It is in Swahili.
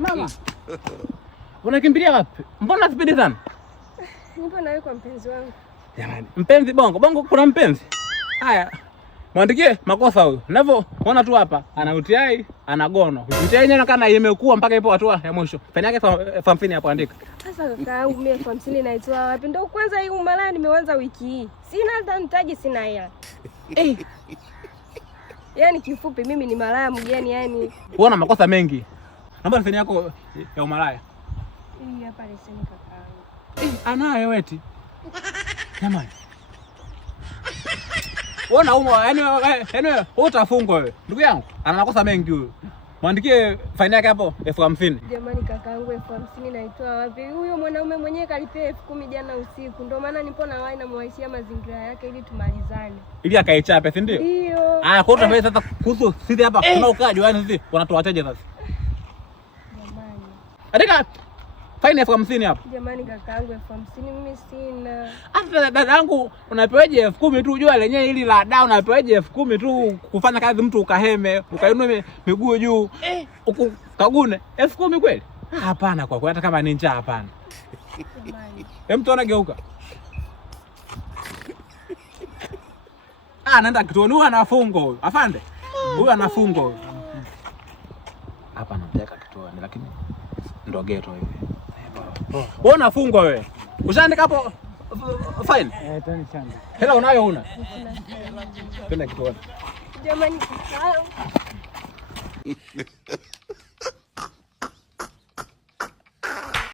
Mama. Unakimbilia wapi? Mbona spidi sana? Nipo na wewe kwa mpenzi wangu. Jamani, mpenzi bongo. Bongo kuna mpenzi. Haya. Mwandikie makosa huyo. Unavyoona tu hapa, ana UTI, ana gono. UTI yenyewe kana imekuwa mpaka ipo hatua ya mwisho. Fanya yake famfini hapo andika. Sasa kakaangu mimi famfini naitoa wapi? Ndio kwanza hii umalaya nimeanza wiki hii. Sina hata mtaji, sina hela. Yaani kifupi mimi ni malaya mgeni yani. Uona makosa mengi. Naomba leseni yako ya umalaya. Hii hapa leseni kakaangu. Anayo eti. Jamani. Uona yani wewe utafungwa wewe. Ndugu yangu, ana makosa mengi huyo. Mwandikie faini yake hapo 50,000. Jamani kakaangu 50,000 naitoa wapi? Huyo mwanaume mwenyewe kalipia 10,000 jana usiku. Ndio maana nipo na wai na mwaishia mazingira yake ili tumalizane. Ili akaichape, si ndio? Ndio. Kwa hiyo sasa kuhusu sisi hapa kuna ukaji yani sisi wanatuachaje sasa? Jamani. Andika faini 50,000 hapo. Jamani kakaangu 50,000 mimi sina. Hata dadangu unapewaje 10,000 tu jua lenyewe ili la dau unapewaje 10,000 tu kufanya kazi mtu ukaheme, ukainue miguu juu, ukagune 10,000 kweli? Hapana kwa kweli hata kama ni njaa hapana. Jamani. Mtu anageuka. Anaenda kituoni huyu anafungwa huyu. Afande. Huyu anafungwa huyu. Hapa anampeleka kituoni lakini ndo ghetto hivi. Wewe unafungwa wewe. Ushaandika hapo fine? Tani sana. Hela unayo una? Twende kituoni. Jamani kakaangu.